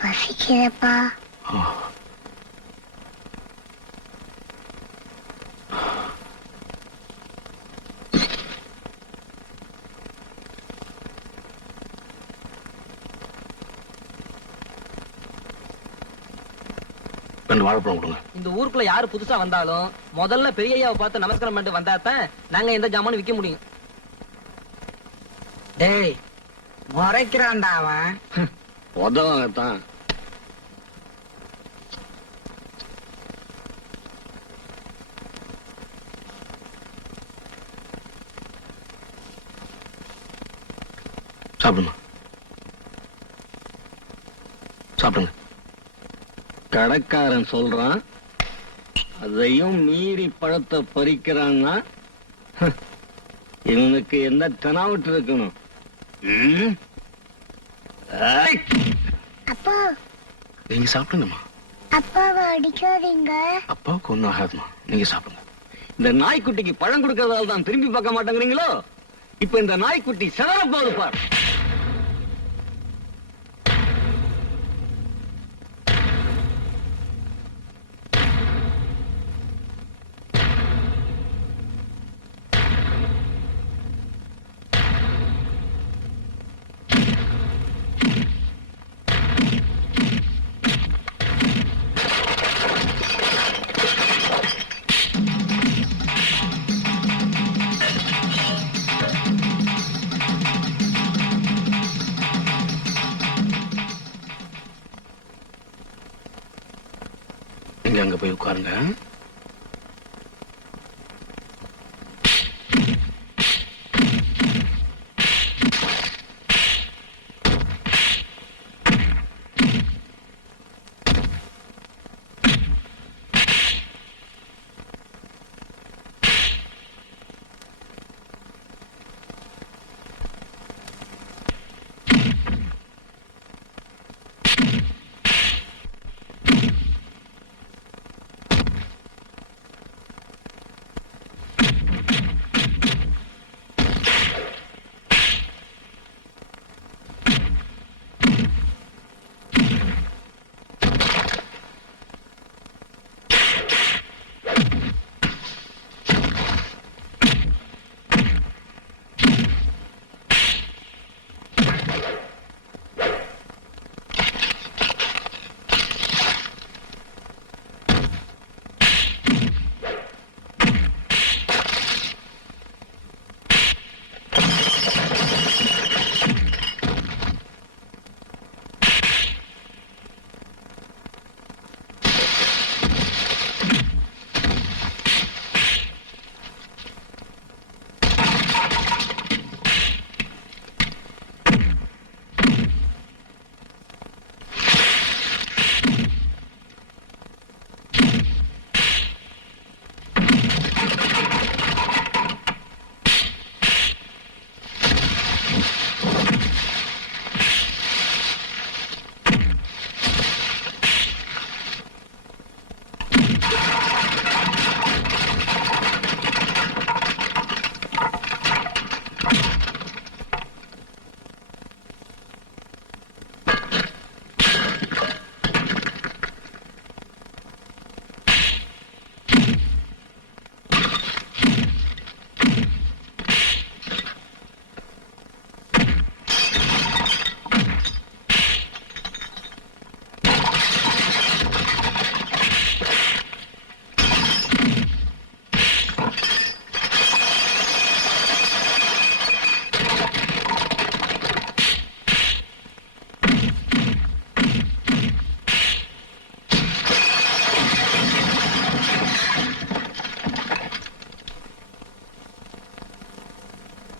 பசிக்கிறப்பா. வாழைப்பழம் கொடுங்க. இந்த ஊருக்குள்ள யாரு புதுசா வந்தாலும் முதல்ல பெரியய்யாவை பார்த்து நமஸ்காரம் பண்ணிட்டு வந்தாதான் நாங்க எந்த ஜாமானும் விற்க முடியும். டேய் முறைக்கிறான்டா அவன். உதவத்தான். சாப்பிடுமா, சாப்பிடுங்க. கடைக்காரன் சொல்றான், அதையும் மீறி பழத்தை பறிக்கிறான்னா இவனுக்கு என்ன தெனாவிட்டு இருக்கணும். அப்பா, நீங்க சாப்பிடுங்கம்மா. அப்பாவை அடிக்காதீங்க. அப்பாவுக்கு ஒன்னும் ஆகாதுமா, நீங்க சாப்பிடுங்க. இந்த நாய்க்குட்டிக்கு பழம் கொடுக்கறதால தான் திரும்பி பார்க்க மாட்டேங்கிறீங்களோ? இப்ப இந்த நாய்க்குட்டி செவர போகுது பார். நீங்க அங்க போய் உட்காருங்க.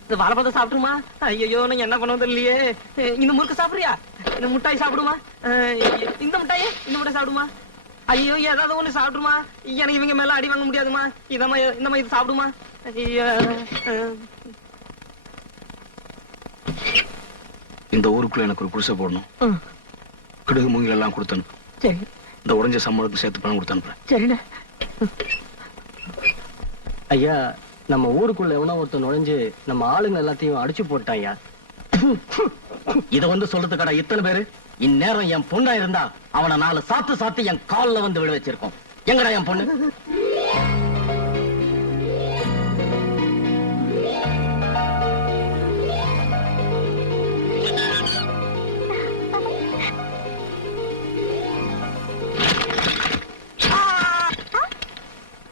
இந்த வாழைப்பழத்தை சாப்பிடுமா? ஐயோ, நான் என்ன பண்ணுவது இல்லையே. இந்த முறுக்கு சாப்பிடுறியா? இந்த முட்டாய் சாப்பிடுமா? இந்த முட்டாய் சாப்பிடுமா? ஐயோ, ஏதாவது ஒண்ணு சாப்பிடுமா? எனக்கு இவங்க மேல அடி வாங்க முடியாதுமா. இந்த இது சாப்பிடுமா? இந்த ஊருக்குள்ள எனக்கு ஒரு குடிசை போடணும். கிடுகு மூங்கில் எல்லாம் கொடுத்தனு. சரி. இந்த உடஞ்ச சம்பளத்துக்கு சேர்த்து பணம் கொடுத்து அனுப்புறேன். சரிண்ணே. ஐயா, நம்ம ஊருக்குள்ள எவனோ ஒருத்தன் நுழைஞ்சு நம்ம ஆளுங்க எல்லாத்தையும் அடிச்சு போட்டான் ஐயா. இத வந்து சொல்றதுக்காடா இத்தனை பேரு? இந்நேரம் என் பொண்ணா இருந்தா அவனை 4 சாத்து என் கால்ல வந்து விழ வச்சிருக்கோம். எங்கடா என் பொண்ணு?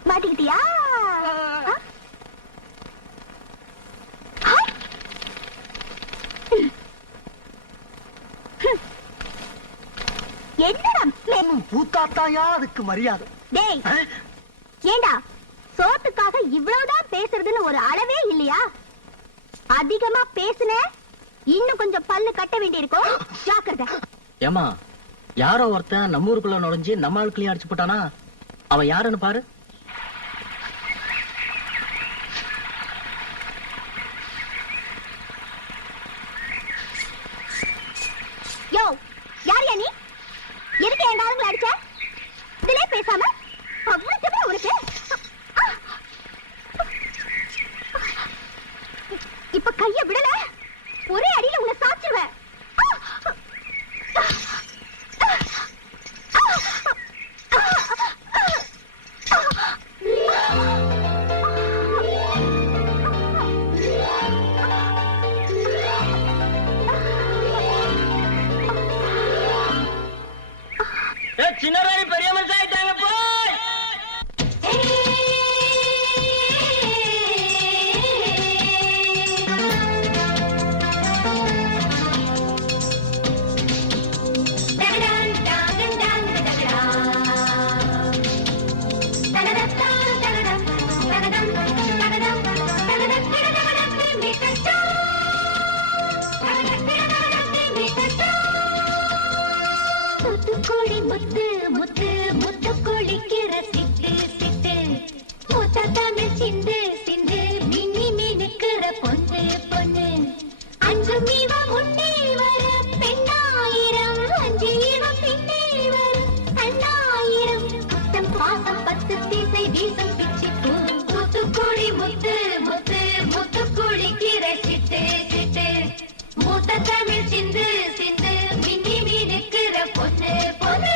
மாட்டிக்கிட்டியா? என்னடா பூத்தாத்தாயா அதுக்கு மரியாதை. டேய், ஏண்டா சோத்துக்காக இவ்வளவுதான் பேசுறதுன்னு ஒரு அளவே இல்லையா? அதிகமா பேசுன இன்னும் கொஞ்சம் பல்லு கட்ட வேண்டியிருக்கும். ஜாக்கிரதை. ஏமா, யாரோ ஒருத்தன் நம்ம ஊருக்குள்ள நுழைஞ்சு நம்ம ஆளுக்குள்ளேயே அடிச்சு போட்டானா? அவன் யாருன்னு பாரு. யோ, யார் நீ? எதுக்கு என் காரங்களை அடிச்ச? இதுல பேசாம அவ்வளவு உனக்கு இப்ப கைய விடல, ஒரே அடியில உன்னை சாச்சிருவேன். சின்ன பெரிய மனுஷன் ஆயிட்டாங்க போய். முத்துக்கோழி முத்து முத்து முத்து கோழிக்கிற சிட்டு சிட்டு முத்த தமிழ் சிந்து சிந்து மின்னி மினுக்கிற பொண்ணு பொண்ணு அஞ்சு மீவ முன்னே வர பெண்ணாயிரம் அஞ்சு இவ பின்னே வர அண்ணாயிரம் குத்தம் பாசம் 10 திசை வீசம் பிச்சு பூ முத்துக்கோழி முத்து முத்து முத்து கோழிக்கிற சிட்டு சிட்டு முத்த தமிழ் சிந்து சிந்து மின்னி மினுக்கிற பொண்ணு பொண்ணு.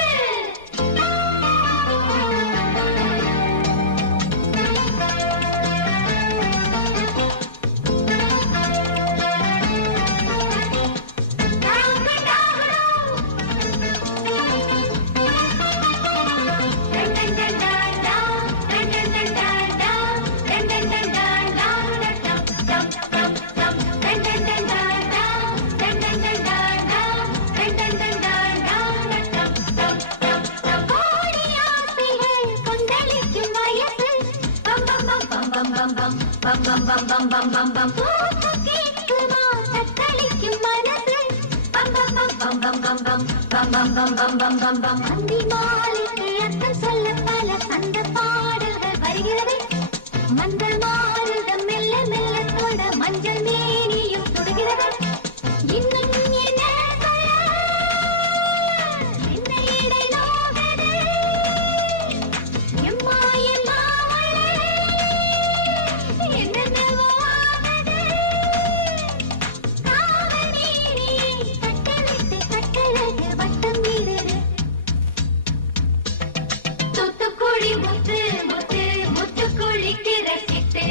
சொல்ல பல சந்த பாடல்கள் வருகிறது. மஞ்சள் மாறுதம் மெல்ல மெல்ல தொட மஞ்சள் மேனியும் தொடுகிறது. இன்னும் என்ன சொல்ல என்ன இடை நோகது எம்மா எம்மா என்னென்னவோ ஆகுது. காவல் நீரியை கட்டளைத்து கட்டழகு வட்டம் வீடுது. தூத்துக்குழி முத்து முத்து முத்து குளிக்கிற சிட்டு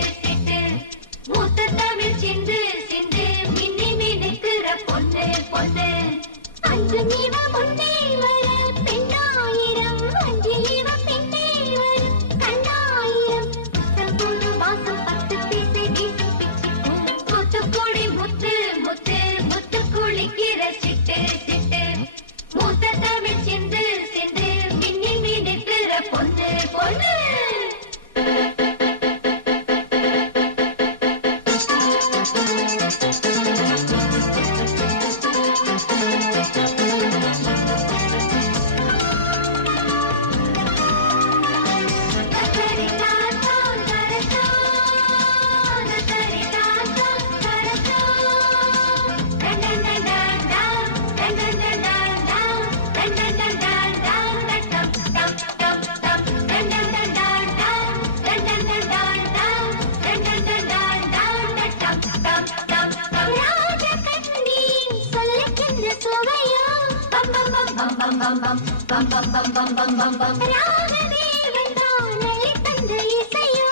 ராகதேவன் தானே தந்த இசையோ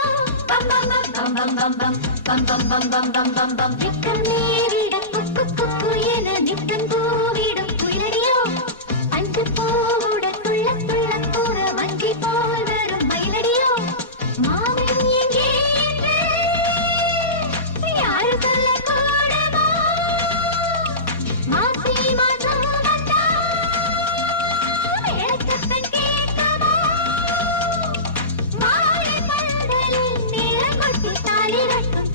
வெக்கம் நேரிடம் குக்கு குக்கு என நித்தம் பூவிடும் குயிலடியோ அஞ்சு பூவுடன் துள்ள துள்ள கூற வஞ்சி போல் வரும் மயிலடியோ மாமன் எங்கே என்று யாரு சொல்ல கூடவோ மாசி மாதம் வந்தா மேலச்சத்தம் கேட்கவோ மாலை பந்தலில் நிறம் கொட்டி தாலி கட்டும்